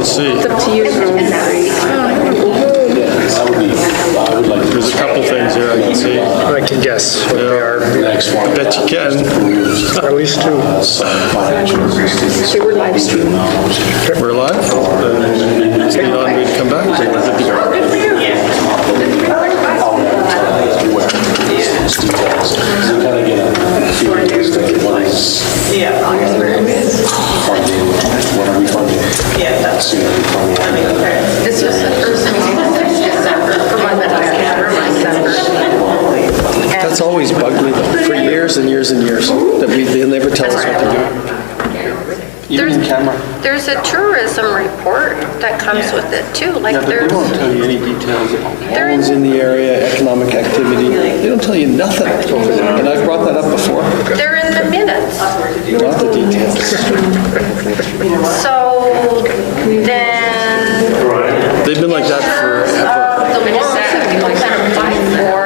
we'll see. It's up to you. There's a couple things here I can see. I can guess what they are. I bet you can. At least two. Okay, we're live streaming. We're live. Stay on, we'd come back. This was the first meeting since December, for my December. That's always bugged me though, for years and years and years, that they'll never tell us what they're doing. Even in camera. There's a tourism report that comes with it too, like Yeah, but they there's, won't tell you any details about homes in the area, economic activity. They don't tell you nothing over there. And I've brought that up before. they're in the minutes. Not the details. So then, They've been like that forever. the loans that people can apply for,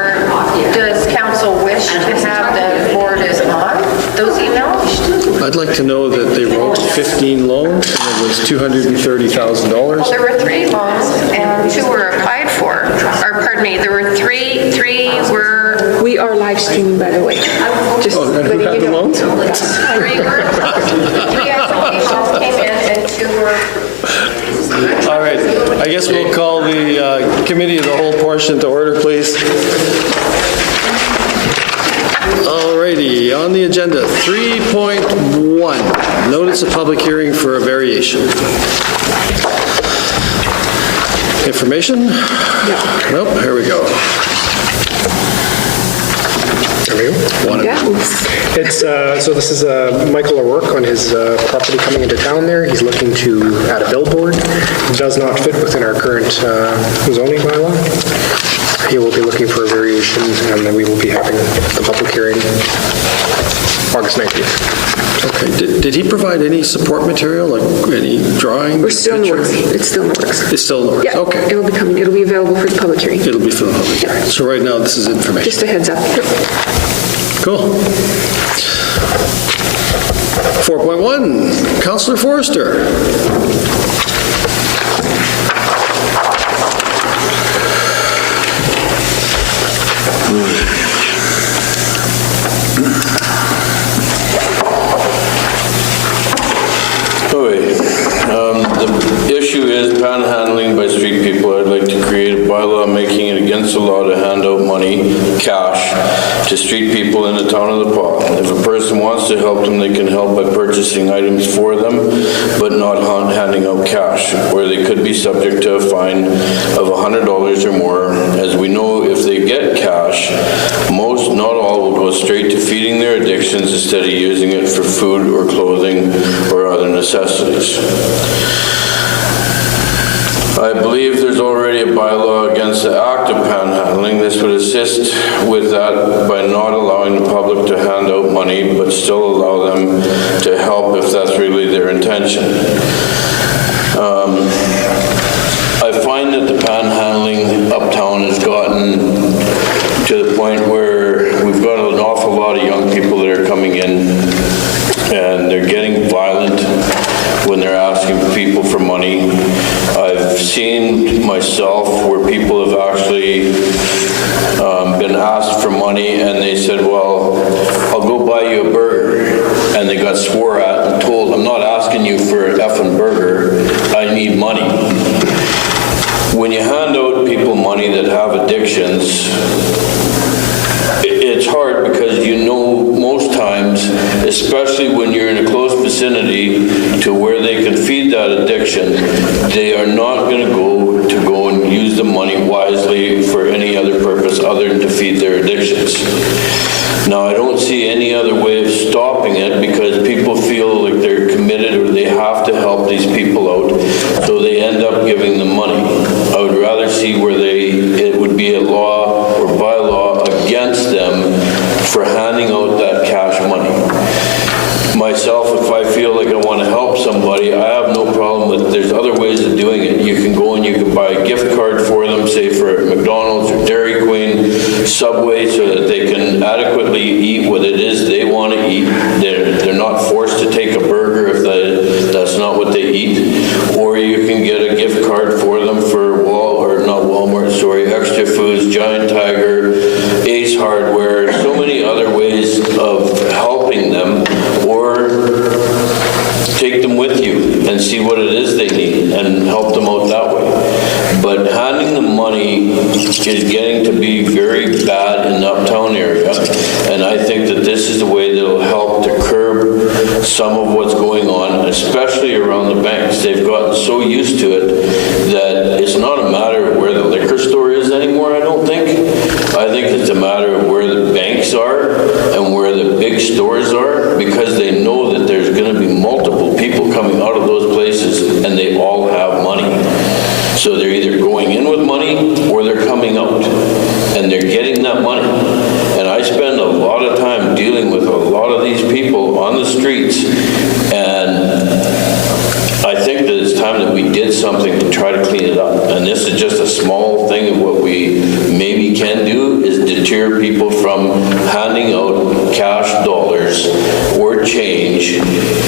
does council wish to have the board is on those emails? I'd like to know that they wrote 15 loans and it was $230,000. There were 3 loans and 2 were applied for, or pardon me, there were 3 were, We are live streaming, by the way. Just Oh, and who letting had you the know. loans? 3 applications came in and 2 were. All right, I guess we'll call the committee of the whole portion to order, please. All righty, on the agenda, 3.1, notice of public hearing for a variation. Information? Nope, here we go. There we go. Yeah. It's, so this is Michael O'Rourke on his property coming into town there. He's looking to add a billboard. It does not fit within our current zoning bylaw. He will be looking for a variation, and then we will be having the public hearing August 19th. Okay, did he provide any support material, like any drawing? We're still in the works. picture? It's still in the works. It's still in the works, Yeah, okay. it'll be coming. It'll be available for the public hearing. It'll be for the public hearing. So right now, this is information. Just a heads up. Cool. 4.1, Councillor Forrester. The issue is panhandling by street people. I'd like to create a bylaw making it against the law to hand out money, cash, to street people in the town of The Pas. If a person wants to help them, they can help by purchasing items for them, but not handing out cash, or they could be subject to a fine of $100 or more. As we know, if they get cash, most, not all, will go straight to feeding their addictions instead of using it for food or clothing or other necessities. I believe there's already a bylaw against the act of panhandling. This would assist with that by not allowing the public to hand out money, but still allow them to help if that's really their intention. I find that the panhandling uptown has gotten to the point where we've got an awful lot of young people that are coming in and they're getting violent when they're asking people for money. I've seen myself where people have actually been asked for money and they said, well, I'll go buy you a burger. And they got swore at and told, I'm not asking you for an effing burger, I need money. When you hand out people money that have addictions, it's hard because you know most times, especially when you're in a close vicinity to where they can feed that addiction, they are not going to go and use the money wisely for any other purpose other than to feed their addictions. Now, I don't see any other way of stopping it because people feel like they're committed or they have to help these people out, so they end up giving them money. I would rather see where it would be a law or bylaw against them for handing out that cash money. Myself, if I feel like I want to help somebody, I have no problem with, there's other ways of doing it. You can go and you can buy a gift card for them, say for McDonald's or Dairy Queen, Subway, so that they can adequately eat what it is they want to eat. They're not forced to take a burger if that's not what they eat. Or you can give help them out that way. But handing the money is getting to be very bad in the uptown area, and I think that this is the way that'll help to curb some of what's going on, especially around the banks. They've gotten so used to it that it's not a matter of where the liquor store is anymore, I don't think. I think it's a matter of where the banks are and where the big stores are, because they know that there's going to be multiple people coming out of those places and they all have money. So they're either going in with money or they're coming out, and they're getting that money. And I spend a lot of time dealing with a lot of these people on the streets, and I think that it's time that we did something to try to clean it up. And this is just a small thing of what we maybe can do, is deter people from handing out cash dollars or change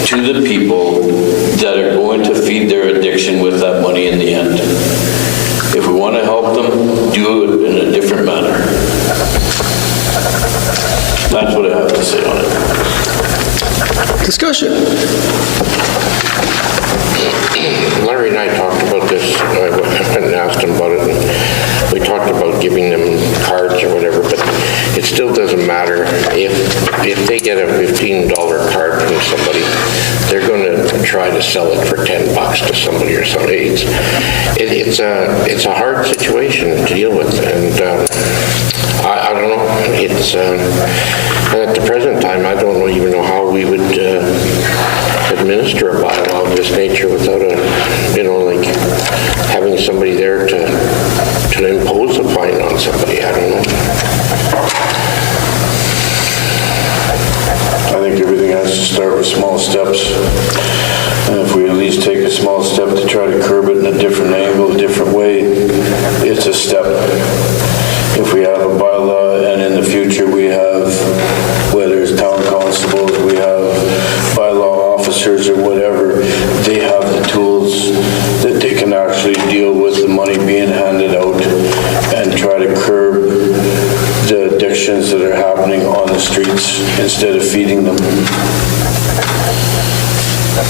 to the people that are going to feed their addiction with that money in the end. If we want to help them, do it in a different manner. That's what I have to say on it. Discussion. Larry and I talked about this. I went and asked him about it, and we talked about giving them cards or whatever, but it still doesn't matter. If they get a $15 card from somebody, they're going to try to sell it for $10 to somebody or somebody. It's a hard situation to deal with, and I don't know. It's at the present time, I don't even know how we would administer a bylaw of this nature without like having somebody there to impose a fine on somebody. I don't know. I think everything has to start with small steps. And if we at least take a small step to try to curb it in a different angle, a different way, it's a step. If we have a bylaw and in the future we have, whether it's town constables, we have bylaw officers or whatever, they have the tools that they can actually deal with the money being handed out and try to curb the addictions that are happening on the streets instead of feeding them.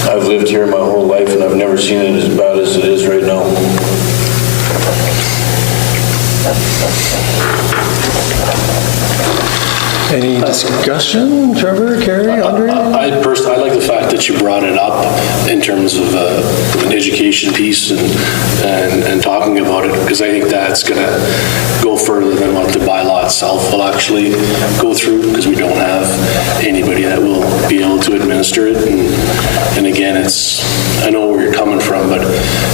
I've lived here my whole life and I've never seen it as bad as it is right now. Any discussion? Trevor, Carrie, Andre? I like the fact that you brought it up in terms of an education piece and talking about it, because I think that's going to go further than what the bylaw itself will actually go through, because we don't have anybody that will be able to administer it. And again, I know where you're coming from, but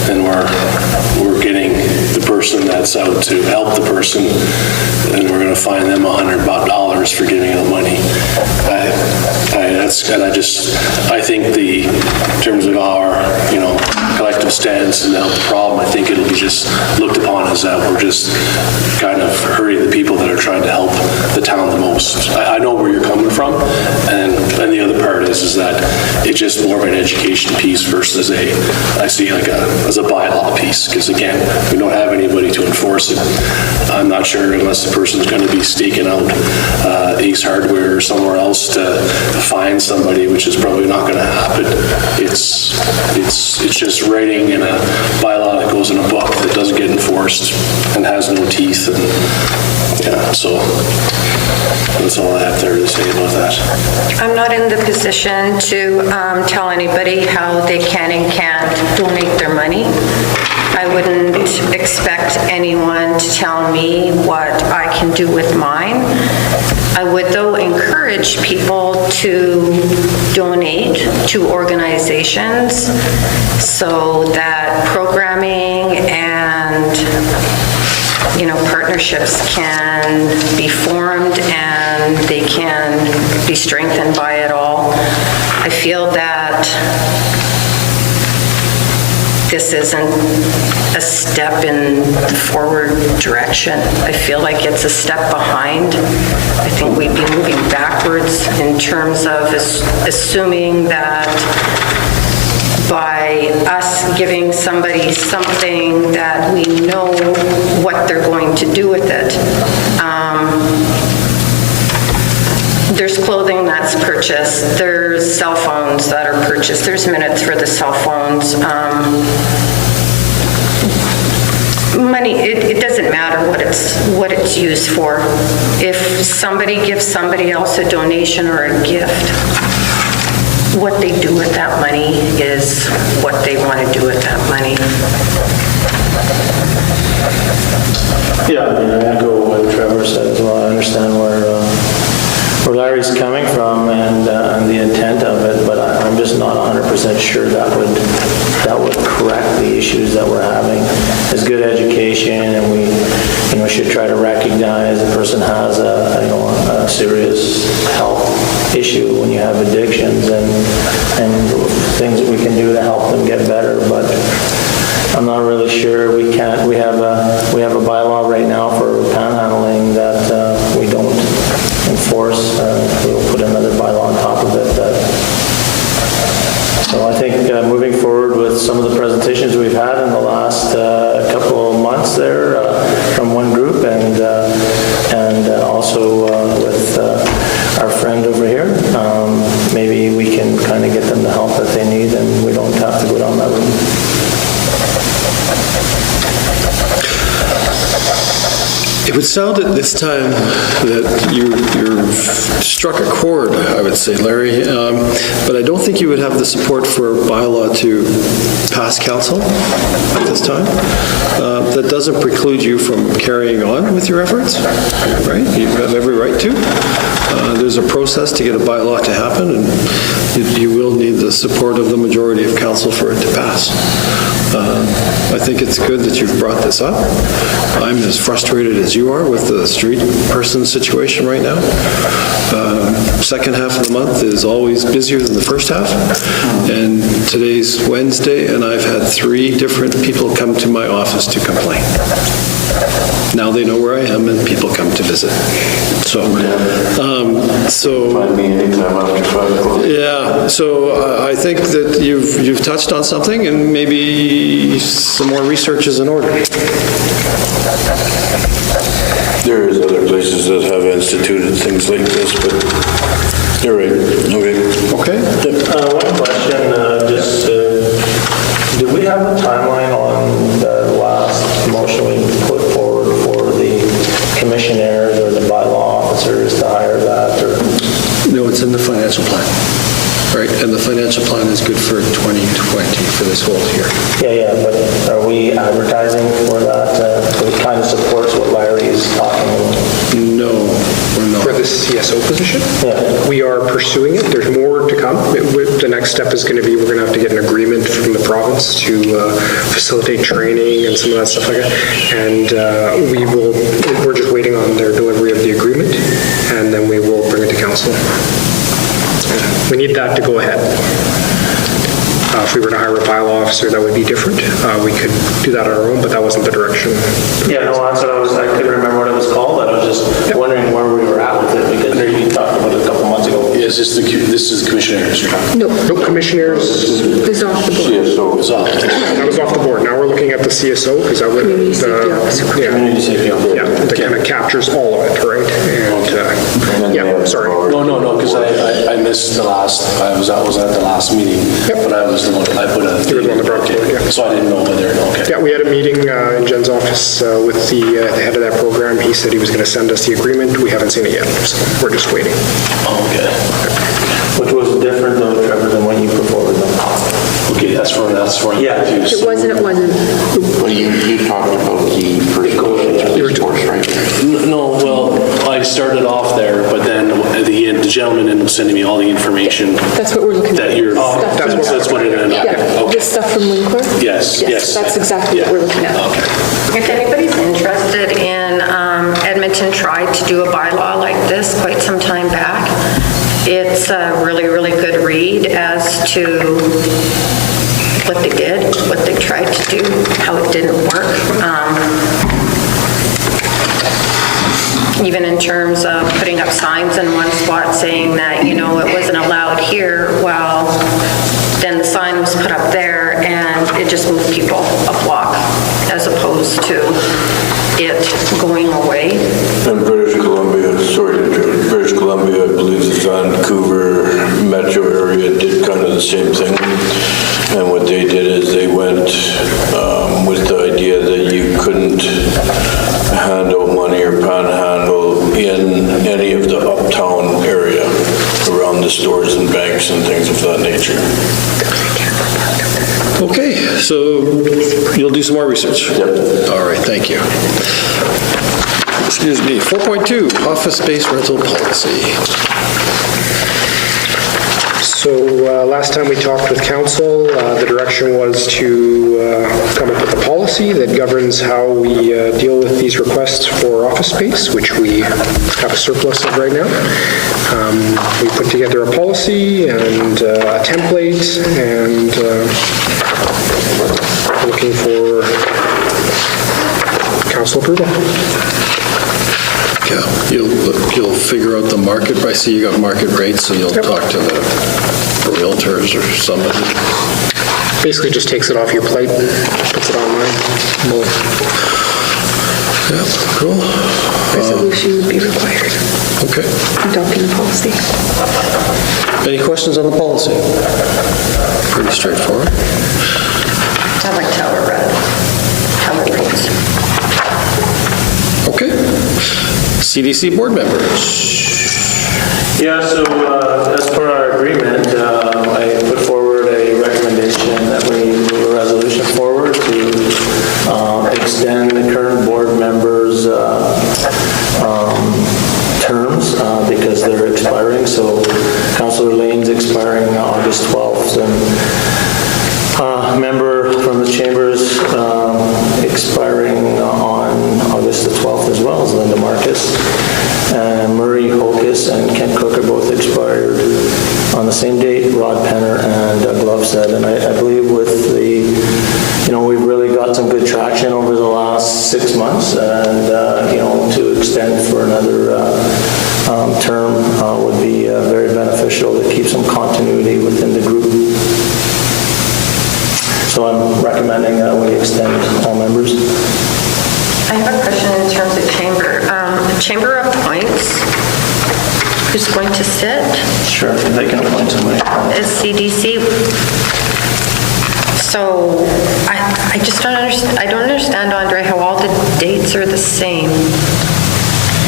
then we're getting the person that's out to help the person, and we're going to fine them $100 for giving out money. I think in terms of our, collective stance and help the problem, I think it'll be just looked upon as that we're just kind of hurting the people that are trying to help the town the most. I know where you're coming from, and the other part is that it's just more of an education piece versus I see as a bylaw piece, because again, we don't have anybody to enforce it. I'm not sure unless the person's going to be staking out Ace Hardware or somewhere else to find somebody, which is probably not going to happen. It's just writing in a bylaw that goes in a book that doesn't get enforced and has no teeth, and so that's all I have there to say about that. I'm not in the position to tell anybody how they can and can't donate their money. I wouldn't expect anyone to tell me what I can do with mine. I would, though, encourage people to donate to organizations so that programming and partnerships can be formed and they can be strengthened by it all. I feel that this isn't a step in the forward direction. I feel like it's a step behind. I think we'd be moving backwards in terms of assuming that by us giving somebody something that we know what they're going to do with it. There's clothing that's purchased, there's cell phones that are purchased, there's minutes for the cell phones. money, it doesn't matter what it's used for. If somebody gives somebody else a donation or a gift, what they do with that money is what they want to do with that money. Yeah, I mean, I go with what Trevor said as well. I understand where Larry's coming from and the intent of it, but I'm just not 100% sure that would correct the issues that we're having. It's good education, and we should try to recognize a person has a serious health issue when you have addictions and things that we can do to help them get better, but I'm not really sure. We have a bylaw right now for panhandling that we don't enforce. We'll put another bylaw on top of it. So I think moving forward with some of the presentations we've had in the last couple of months there from one group and also with our friend over here, maybe we can kind of get them the help that they need and we don't have to go down that route. It would sound at this time that you've struck a chord, I would say, Larry, but I don't think you would have the support for a bylaw to pass council at this time. That doesn't preclude you from carrying on with your efforts, right? You have every right to. There's a process to get a bylaw to happen, and you will need the support of the majority of council for it to pass. I think it's good that you've brought this up. I'm as frustrated as you are with the street person situation right now. Second half of the month is always busier than the first half, and today's Wednesday, and I've had 3 different people come to my office to complain. Now they know where I am, and people come to visit. Find me anytime after 5 o'clock. Yeah, so I think that you've touched on something, and maybe some more research is in order. There is other places that have instituted things like this, but you're right. Okay. One question, do we have a timeline on the last motion we put forward for the commissioners or the bylaw officers to hire that? Or? No, it's in the financial plan, right? And the financial plan is good for 2020 for this whole year. Yeah, but are we advertising for that? It kind of supports what Larry is talking about. No, we're not. For the CSO position? Yeah. We are pursuing it. There's more to come. The next step is going to be we're going to have to get an agreement from the province to facilitate training and some of that stuff like that. And we're just waiting on their delivery of the agreement, and then we will bring it to council. We need that to go ahead. If we were to hire a bylaw officer, that would be different. We could do that on our own, but that wasn't the direction. Yeah, no, that's what I couldn't remember what it was called. I was just wondering where we were at with it because you talked about it a couple months ago. Is this this is commissioners you're talking about? No, commissioners. It's off the board. CSO. It's off. That was off the board. Now we're looking at the CSO because that would Community safety officer. Community safety officer. Yeah, that kind of captures all of it, right? And yeah, sorry. No, because I missed the last, I was at the last meeting, but I was the one, I put a... You were the one that brought it forward, yeah. So I didn't know whether, okay. Yeah, we had a meeting in Jen's office with the head of that program. He said he was going to send us the agreement. We haven't seen it yet, so we're just waiting. Oh, okay. Which was different though, Trevor, than what you put forward though. Okay, that's for Yeah. confused. It wasn't. Well, you talked about the first course, right? No, well, I started off there, but then at the end, the gentleman ended up sending me all the information That's what we're looking at. that you're, Stuff from- that's what it ended up. Yeah, Okay. this stuff from Winkler? Yes. That's exactly what we're looking at. Okay. If anybody's interested in, Edmonton tried to do a bylaw like this quite some time back. It's a really, really good read as to what they did, what they tried to do, how it didn't work. Even in terms of putting up signs in one spot saying that, it wasn't allowed here, well, then the sign was put up there and it just moved people a block as opposed to it going away. And British Columbia, British Columbia, I believe the Vancouver metro area did kind of the same thing. And what they did is they went with the idea that you couldn't So you'll do some more research? Yep. All right, thank you. Excuse me. 4.2, office space rental policy. So last time we talked with council, the direction was to come up with a policy that governs how we deal with these requests for office space, which we have a surplus of right now. We put together a policy and a template, and looking for council approval. Yeah, you'll figure out the market. I see you got market rates, so you'll talk to the realtors or somebody. Basically just takes it off your plate, puts it online. Yeah, cool. Resolution would be required, Okay. adopting the policy. Any questions on the policy? Pretty straightforward. I'd like to have it reads. Okay. CDC board members. Yeah, so as per our agreement, I put forward a recommendation that we move a resolution forward to extend the current board members' terms because they're expiring. So Councillor Lane's expiring August 12th, and member from the chambers expiring on August the 12th as well as Linda Marcus. Murray Hocus and Kent Cook are both expired on the same date, Rod Penner and Doug Lovestead. And I believe with the, we've really got some good traction over the last 6 months, and, to extend for another term would be very beneficial to keep some continuity within the group. So I'm recommending that we extend all members. I have a question in terms of chamber. Chamber appoints who's going to sit Sure, they can appoint somebody. as CDC. So I just don't understand. I don't understand, Andre, how all the dates are the same.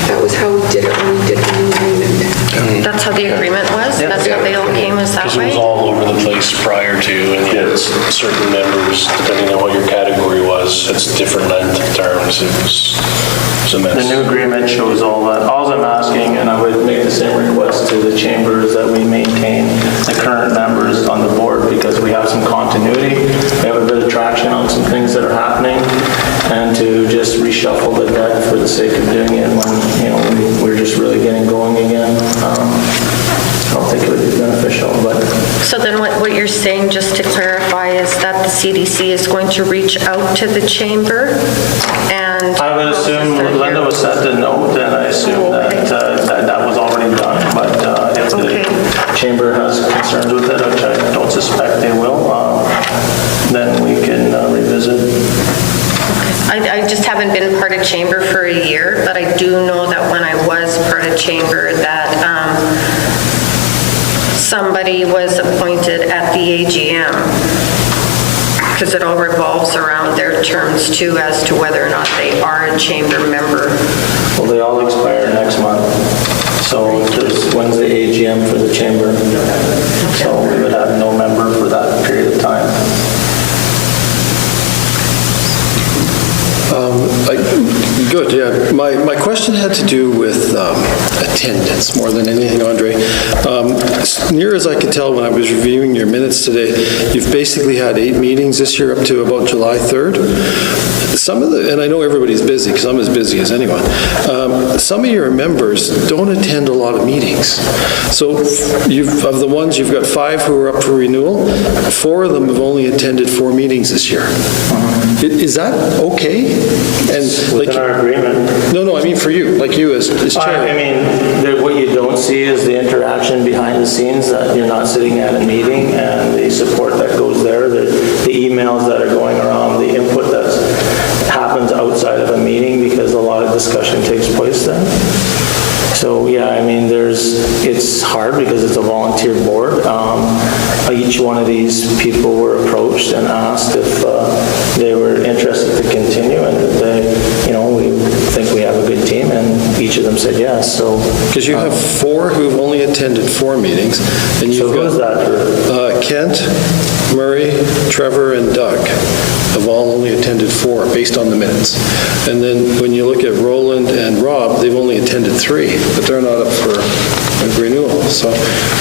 That was how we did it when we did the new agreement. That's how the agreement was? That's how they all came, is that Because it way? was all over the place prior to, and you had certain members, depending on what your category was, it's different length of terms. It was a mess. The new agreement shows all that. All I'm asking, and I would make the same request to the chamber, is that we maintain the current members on the board because we have some continuity. We have a bit of traction on some things that are happening, and to just reshuffle the deck for the sake of doing it when, we're just really getting going again. I don't think it would be beneficial, but So then what you're saying, just to clarify, is that the CDC is going to reach out to the chamber and... I would assume Linda was sent a note, and I assume that was already done, but if the chamber has concerns with it, which I don't suspect they will, then we can revisit. I just haven't been part of chamber for a year, but I do know that when I was part of chamber that somebody was appointed at the AGM, because it all revolves around their terms too as to whether or not they are a chamber member. Well, they all expire next month, so there's Wednesday AGM for the chamber, so we would have no member for that period of time. Good, yeah. My question had to do with attendance more than anything, Andre. As near as I could tell when I was reviewing your minutes today, you've basically had 8 meetings this year up to about July 3rd. Some of the, and I know everybody's busy because I'm as busy as anyone, some of your members don't attend a lot of meetings. So of the ones, you've got 5 who are up for renewal, 4 of them have only attended 4 meetings this year. Is that okay? And Within our agreement. No, I mean for you, like you as chair. I mean, what you don't see is the interaction behind the scenes, that you're not sitting at a meeting, and the support that goes there, the emails that are going around, the input that happens outside of a meeting, because a lot of discussion takes place then. So, yeah, I mean, it's hard because it's a volunteer board. Each one of these people were approached and asked if they were interested to continue, and we think we have a good team, and each of them said yes, so. Because you have 4 who've only attended 4 meetings, and you've So who's got that? Kent, Murray, Trevor, and Doug have all only attended 4, based on the minutes. And then when you look at Roland and Rob, they've only attended 3, but they're not up for a renewal. So,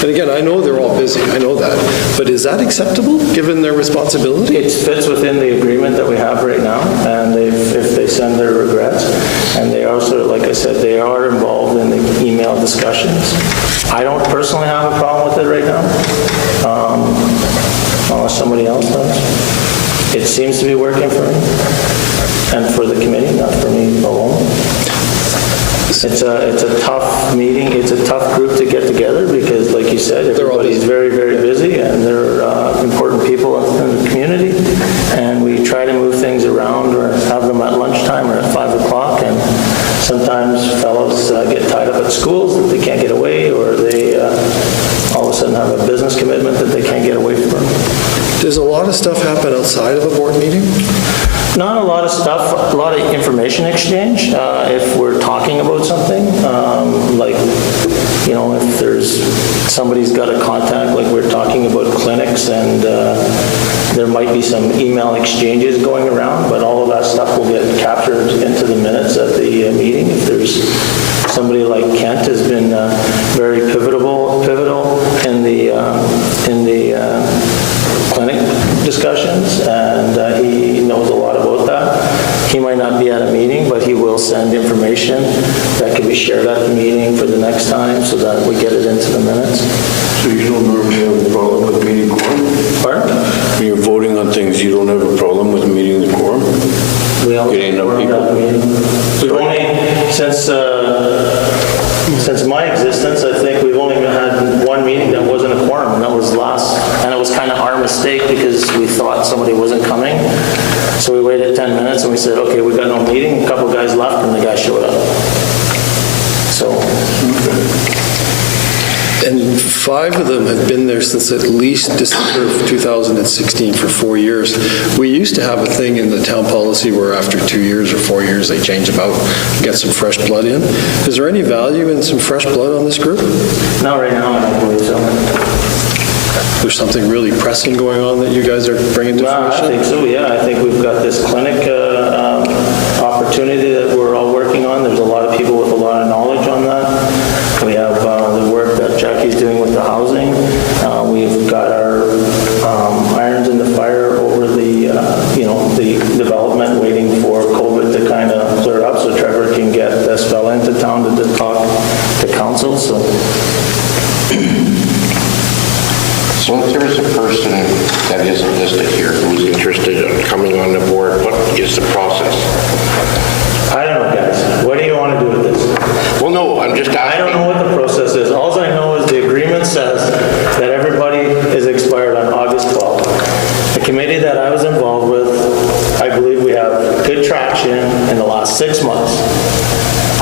and again, I know they're all busy, I know that. But is that acceptable, given their responsibility? It fits within the agreement that we have right now, and if they send their regrets, and they also, like I said, they are involved in the email discussions. I don't personally have a problem with it right now, unless somebody else does. It seems to be working for me, and for the committee, not for me alone. It's a tough meeting, it's a tough group to get together, because like you said, everybody's very, very busy, and they're important people in the community, and we try to move things around or have them at lunchtime or at 5 o'clock, and sometimes fellows get tied up at schools that they can't get away, or they all of a sudden have a business commitment that they can't get away from. Does a lot of stuff happen outside of a board meeting? Not a lot of stuff, a lot of information exchange. If we're talking about something, like, you know, if there's, somebody's got a contact, like we're talking about clinics, and there might be some email exchanges going around, but all of that stuff will get captured into the minutes at the meeting. If there's somebody like Kent has been very pivotal in the clinic discussions, and he knows a lot about that. He might not be at a meeting, but he will send information that can be shared at the meeting for the next time, so that we get it into the minutes. So you don't normally have a problem with meeting quorum? Pardon? When you're voting on things, you don't have a problem with meeting the quorum? We always Getting enough work people? that meeting. We've only, since my existence, I think we've only had one meeting that wasn't a quorum, and that was last, and it was kind of our mistake because we thought somebody wasn't coming. So we waited 10 minutes and we said, okay, we've got no meeting. A couple guys left and the guy showed up. So. And 5 of them have been there since at least December of 2016, for 4 years. We used to have a thing in the town policy where after 2 years or 4 years, they change them out, get some fresh blood in. Is there any value in some fresh blood on this group? Not right now, I don't believe so. There's something really pressing going on that you guys are bringing to Well, I fruition? think so, yeah. I think we've got this clinic opportunity that we're all working on. There's a lot of people with a lot of knowledge on that. We have the work that Jackie's doing with the housing. We've got our irons in the fire over the, the development, waiting for COVID to kind of clear up so Trevor can get this fella into town to talk to council, so. So if there is a person that isn't listed here who's interested in coming on the board, what is the process? I don't know, guys. What do you want to do with this? Well, no, I'm just asking. I don't know what the process is. All I know is the agreement says that everybody is expired on August 12th. The committee that I was involved with, I believe we have good traction in the last 6 months.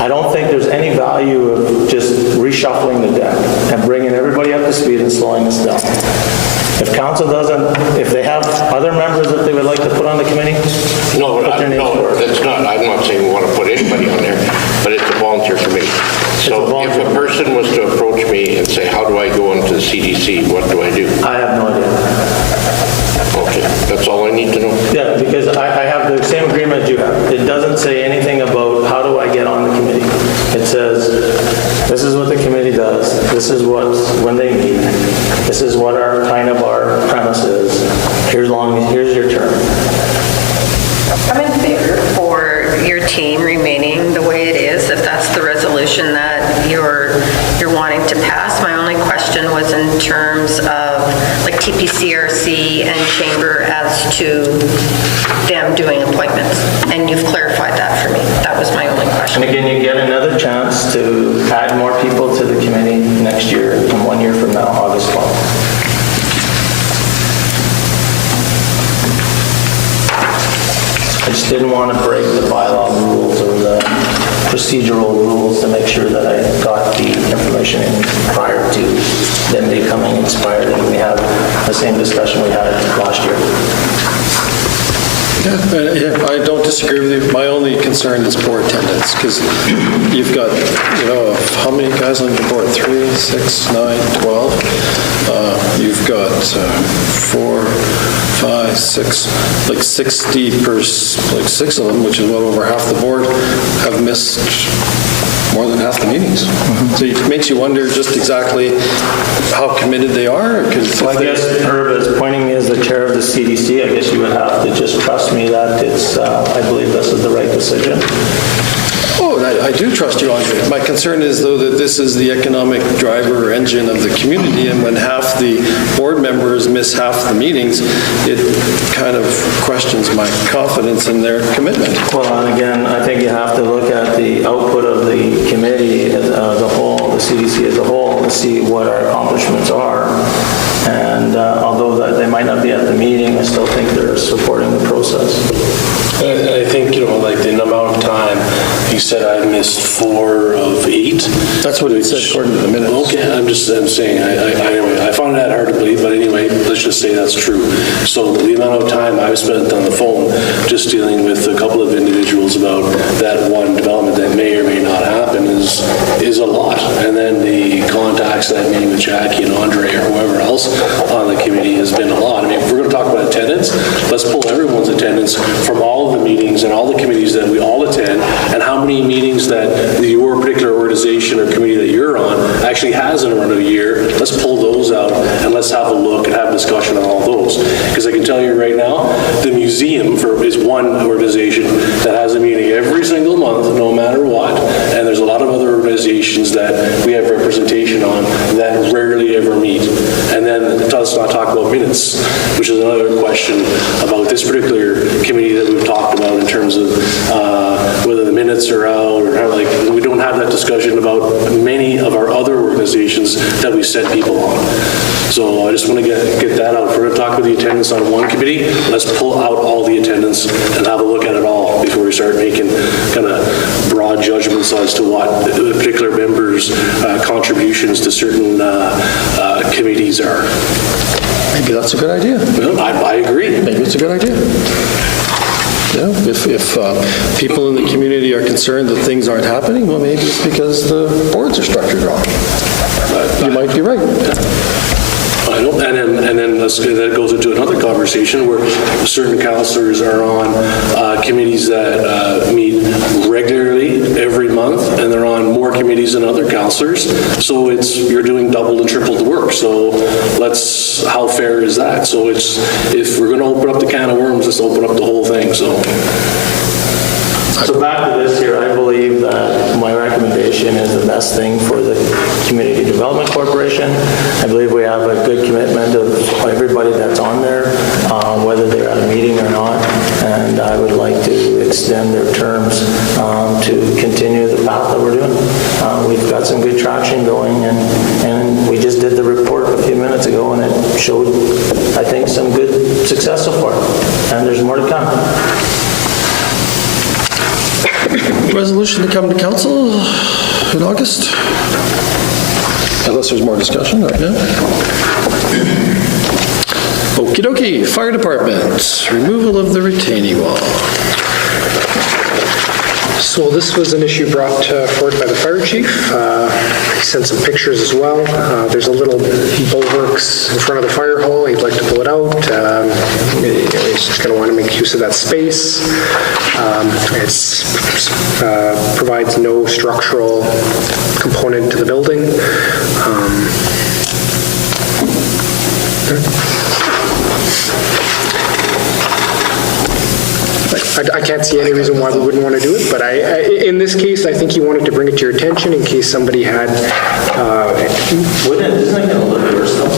I don't think there's any value of just reshuffling the deck and bringing everybody up to speed and slowing us down. If council doesn't, if they have other members that they would like to put on the committee, No, put their names forward. that's not, I'm not saying we want to put anybody on there, but it's a volunteer committee. So if volunteer. a person was to approach me and say, how do I go into the CDC, what do I do? I have no idea. Okay, that's all I need to know. Yeah, because I have the same agreement you have. It doesn't say anything about how do I get on the committee. It says, this is what the committee does, this is what, when they meet, this is what our premise is, here's your term. I'm in favor for your team remaining the way it is, if that's the resolution that you're wanting to pass. My only question was in terms of like TPCRC and Chamber as to them doing appointments, and you've clarified that for me. That was my only question. And again, you get another chance to add more people to the committee next year, and 1 year from now, August 12th. I just didn't want to break the bylaw rules or the procedural rules to make sure that I got the information in prior to them becoming expired, and we have the same discussion we had last year. Yeah, I don't disagree with you. My only concern is poor attendance, because you've got, how many guys on your board? 3, 6, 9, 12? You've got 4, 5, 6, like 60 like 6 of them, which is well over half the board, have missed more than half the meetings. So it makes you wonder just exactly how committed they are. Well, I guess Herb is pointing me as the chair of the CDC. I guess you would have to just trust me that it's, I believe this is the right decision. Oh, and I do trust you, Andre. My concern is, though, that this is the economic driver or engine of the community, and when half the board members miss half the meetings, it kind of questions my confidence in their commitment. Well, and again, I think you have to look at the output of the committee as a whole, the CDC as a whole, to see what our accomplishments are. And although that they might not be at the meeting, I still think they're supporting the process. I think, like the amount of time, you said I missed 4 of 8. That's what it said according to the minutes. Okay, I'm saying, anyway, I found that hard to believe, but anyway, let's just say that's true. So the amount of time I've spent on the phone just dealing with a couple of individuals about that one development that may or may not happen is a lot. And then the contacts that I made with Jackie and Andre or whoever else on the committee has been a lot. I mean, if we're going to talk about attendance, let's pull everyone's attendance from all of the meetings and all the committees that we all attend, and how many meetings that your particular organization or committee that you're on actually has in a run of a year. Let's pull those out and let's have a look and have a discussion on all those. Because I can tell you right now, the museum is one organization that has a meeting every single month, no matter what, and there's a lot of other organizations that we have representation on that rarely ever meet. And then let's not talk about minutes, which is another question about this particular committee that we've talked about in terms of whether the minutes are out or how, like, we don't have that discussion about many of our other organizations that we send people on. So I just want to get that out. If we're going to talk about the attendance on one committee, let's pull out all the attendance and have a look at it all before we start making kind of broad judgments as to what the particular members' contributions to certain committees are. Maybe that's a good idea. Well, I agree. Maybe it's a good idea. If people in the community are concerned that things aren't happening, well, maybe it's because the boards are structured wrong. You might be right. I know, and then that goes into another conversation where certain councillors are on committees that meet regularly every month, and they're on more committees than other councillors. So you're doing double and triple the work. So how fair is that? So if we're going to open up the can of worms, let's open up the whole thing. So back to this here, I believe that my recommendation is the best thing for the Community Development Corporation. I believe we have a good commitment of everybody that's on there, whether they're at a meeting or not, and I would like to extend their terms to continue the path that we're doing. We've got some good traction going, and we just did the report a few minutes ago, and it showed, I think, some good success so far, and there's more to come. Resolution to come to council in August? Unless there's more discussion, yeah. Okie dokie, fire department, removal of the retaining wall. So this was an issue brought forward by the fire chief. He sent some pictures as well. There's a little bulwarks in front of the fire hall. He'd like to pull it out. He's just going to want to make use of that space. It provides no structural component to the building. I can't see any reason why we wouldn't want to do it, but in this case, I think he wanted to bring it to your attention in case somebody had... Isn't it going to look worse though?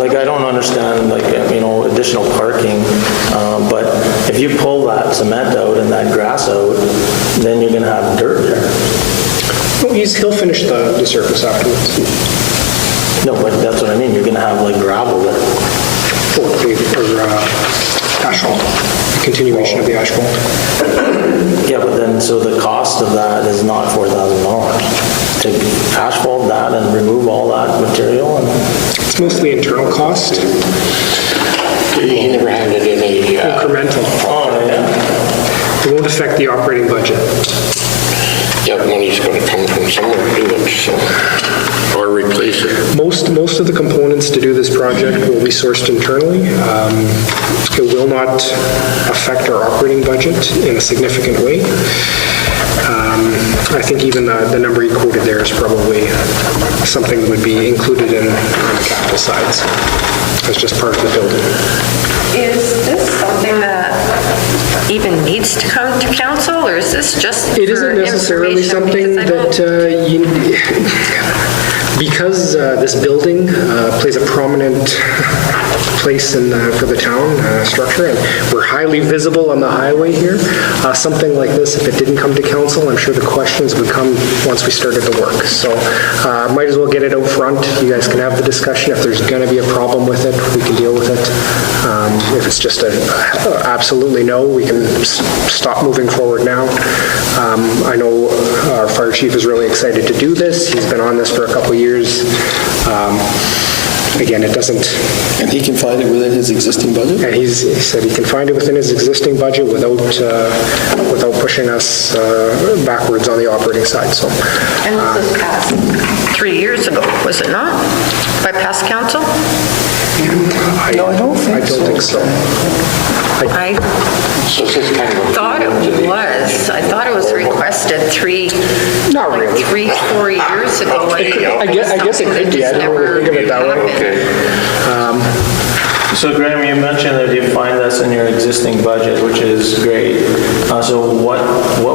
Like, I don't understand, additional parking, but if you pull that cement out and that grass out, then you're going to have dirt there. Well, he'll finish the surface afterwards. No, but that's what I mean. You're going to have gravel there. Or asphalt. Continuation of the asphalt. Yeah, but then, so the cost of that is not $4,000. To asphalt that and remove all that material? It's mostly internal cost. He never handed in any, Incremental. Oh, yeah. It won't affect the operating budget. yeah, money's gonna come from somewhere to do it, so, or replace it. Most of the components to do this project will be sourced internally. It will not affect our operating budget in a significant way. I think even the number you quoted there is probably something that would be included on the capital sides. It's just part of the building. Is this something that even needs to come to council, or is this just It for isn't necessarily information? something Because I don't- because this building plays a prominent place for the town structure, and we're highly visible on the highway here. Something like this, if it didn't come to council, I'm sure the questions would come once we started the work. So might as well get it out front. You guys can have the discussion. If there's going to be a problem with it, we can deal with it. If it's just a absolutely no, we can stop moving forward now. I know our fire chief is really excited to do this. He's been on this for a couple of years. Again, it doesn't, And he can find it within his existing budget? and he said he can find it within his existing budget without pushing us backwards on the operating side, so. And this was passed 3 years ago, was it not? By past council? No, I don't think so. I So it's just kind of. thought it was. I thought it was requested Not really. 3-4 years ago. I guess it could be. I didn't really think of it that way. Okay. So Graham, you mentioned that you find this in your existing budget, which is great. So what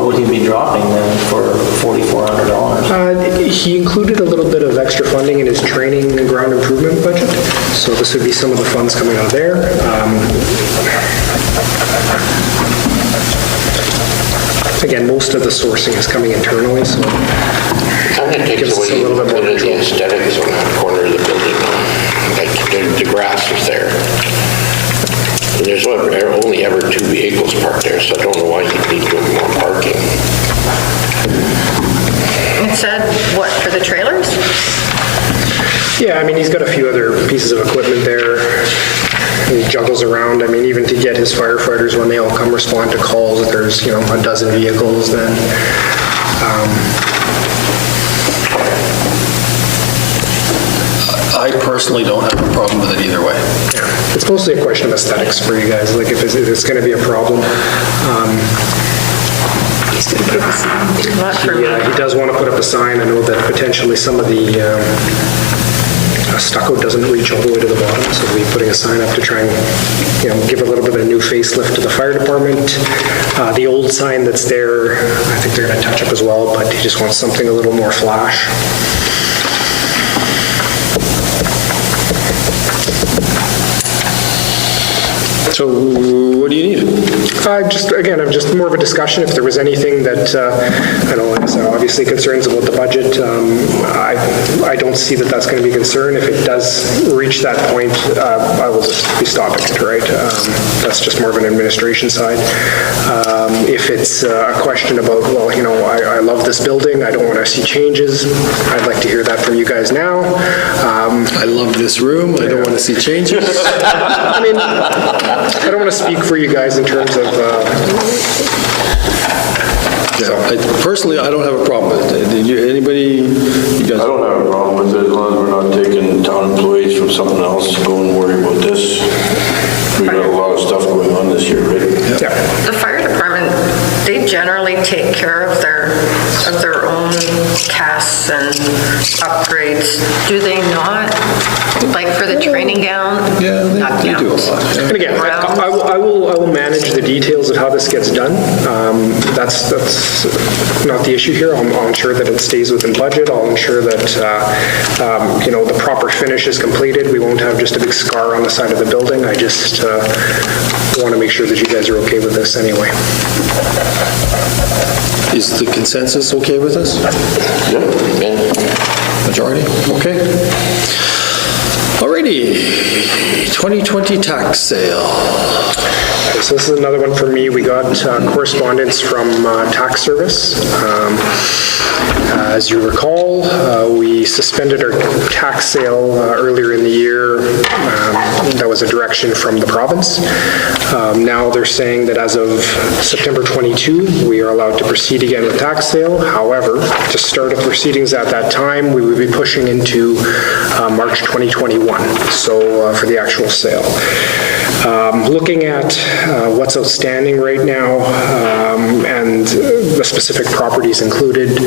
would he be dropping then for $4,400? He included a little bit of extra funding in his training and ground improvement budget, so this would be some of the funds coming out of there. Again, most of the sourcing is coming internally, so Kind of takes Gives us away a little bit more of the control. aesthetics on that corner of the building. Like, the grass is there. And there's only ever 2 vehicles parked there, so I don't know why you'd need more parking. It said, what, for the trailers? yeah, I mean, he's got a few other pieces of equipment there. He juggles around. I mean, even to get his firefighters, when they all come respond to calls, if there's, a dozen vehicles, then I personally don't have a problem with it either way. it's mostly a question of aesthetics for you guys, like if it's going to be a problem. Not for me. Yeah, he does want to put up a sign. I know that potentially some of the stucco doesn't reach all the way to the bottom, so we'll be putting a sign up to try and, give a little bit of a new facelift to the fire department. The old sign that's there, I think they're going to touch up as well, but he just wants something a little more flash. So what do you need? Just more of a discussion. If there was anything that, I know, like I said, obviously concerns about the budget, I don't see that that's going to be a concern. If it does reach that point, I will just be stopping it, right? That's just more of an administration side. If it's a question about, well, I love this building, I don't want to see changes, I'd like to hear that from you guys now. I love this room, I don't want to see changes. I mean, I don't want to speak for you guys in terms of, Personally, I don't have a problem with it. Did you, anybody, you guys? I don't have a problem with it as long as we're not taking town employees from something else to go and worry about this. We got a lot of stuff going on this year, right? yeah. The fire department, they generally take care of their own casts and upgrades. Do they not? Like for the training gown? Yeah, Not they do a gowns. lot. Yeah. And again, I will manage the details of how this gets done. That's not the issue here. I'll ensure that it stays within budget. I'll ensure that, the proper finish is completed. We won't have just a big scar on the side of the building. I just want to make sure that you guys are okay with this anyway. Is the consensus okay with this? Yeah. Majority? Okay. Alrighty, 2020 tax sale. So this is another one for me. We got correspondence from tax service. As you recall, we suspended our tax sale earlier in the year. That was a direction from the province. Now they're saying that as of September 22, we are allowed to proceed again with tax sale. However, to start up proceedings at that time, we would be pushing into March 2021, so for the actual sale. Looking at what's outstanding right now and the specific properties included,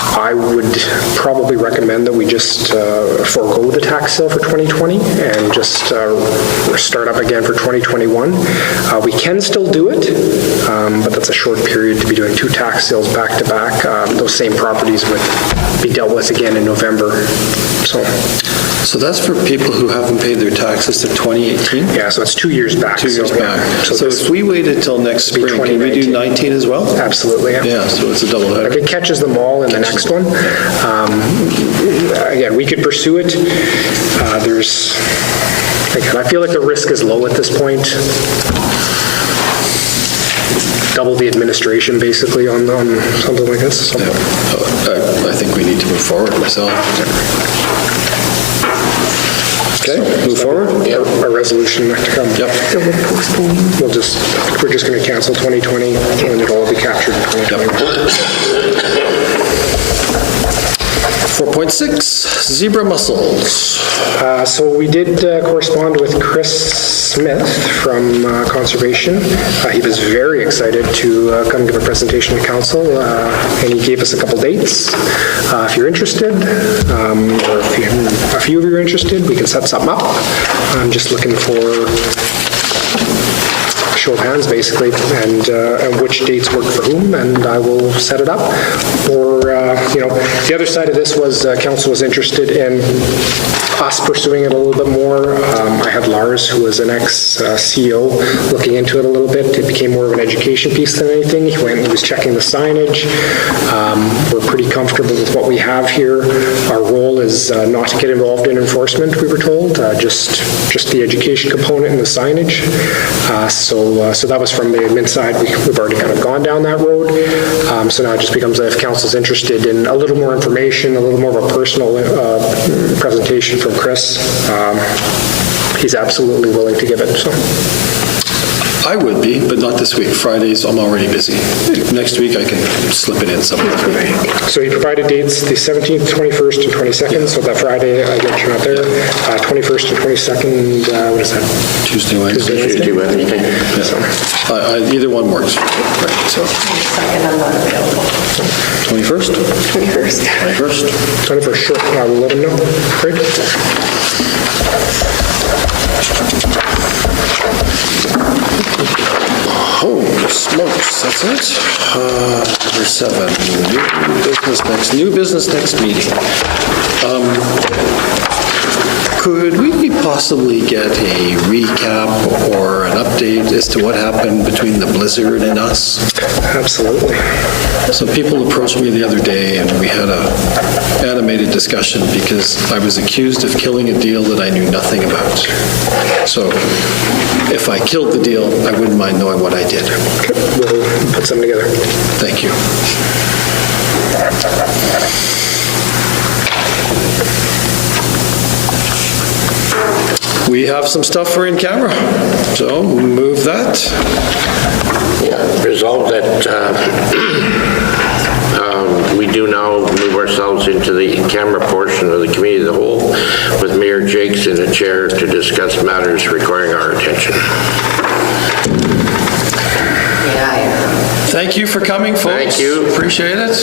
I would probably recommend that we just forego the tax sale for 2020 and just start up again for 2021. We can still do it, but that's a short period to be doing 2 tax sales back to back. Those same properties would be dealt with again in November. So that's for people who haven't paid their taxes to 2018? Yeah, so it's 2 years back. 2 years back. So this if we waited till next spring, can we do 19 as well? Absolutely, yeah. Yeah, so it's a double header. If it catches them all in the next one, again, we could pursue it. Again, I feel like the risk is low at this point. Double the administration, basically, on something like this. So. I think we need to move forward myself. Okay, move forward? A resolution to come. Yep. We're just going to cancel 2020 and it'll all be captured in 2021. 4.6, zebra mussels. So we did correspond with Chris Smith from Conservation. He was very excited to come give a presentation to council, and he gave us a couple dates. If you're interested, or if a few of you are interested, we can set something up. I'm just looking for show of hands, basically, and which dates work for whom, and I will set it up. Or, the other side of this was council was interested in us pursuing it a little bit more. I had Lars, who was an ex-CEO, looking into it a little bit. It became more of an education piece than anything. He was checking the signage. We're pretty comfortable with what we have here. Our role is not to get involved in enforcement, we were told, just the education component and the signage. So that was from the admin side. We've already kind of gone down that road. So now it just becomes if council's interested in a little more information, a little more of a personal presentation from Chris. He's absolutely willing to give it. So. I would be, but not this week. Fridays, I'm already busy. Next week, I can slip it in somewhere for me. So he provided dates the 17th, 21st, and 22nd. So that Friday, I get you not there. 21st and 22nd, what is that? Tuesday, Wednesday. Tuesday, Wednesday. Yeah. So, either one works. Right, so. Second, I'm not available. 21st? 21st. 21st? 21st, sure. I will let him know. Great. Holy smokes, that's it? Number 7, new business next meeting. Could we possibly get a recap or an update as to what happened between the blizzard and us? Absolutely. Some people approached me the other day and we had a animated discussion because I was accused of killing a deal that I knew nothing about. So if I killed the deal, I wouldn't mind knowing what I did. Okay. We'll put something together. Thank you. We have some stuff for in camera, so move that. Resolve that we do now move ourselves into the camera portion of the committee of the whole with Mayor Jakes in the chair to discuss matters requiring our attention. Thank you for coming, folks. Thank you. Appreciate it.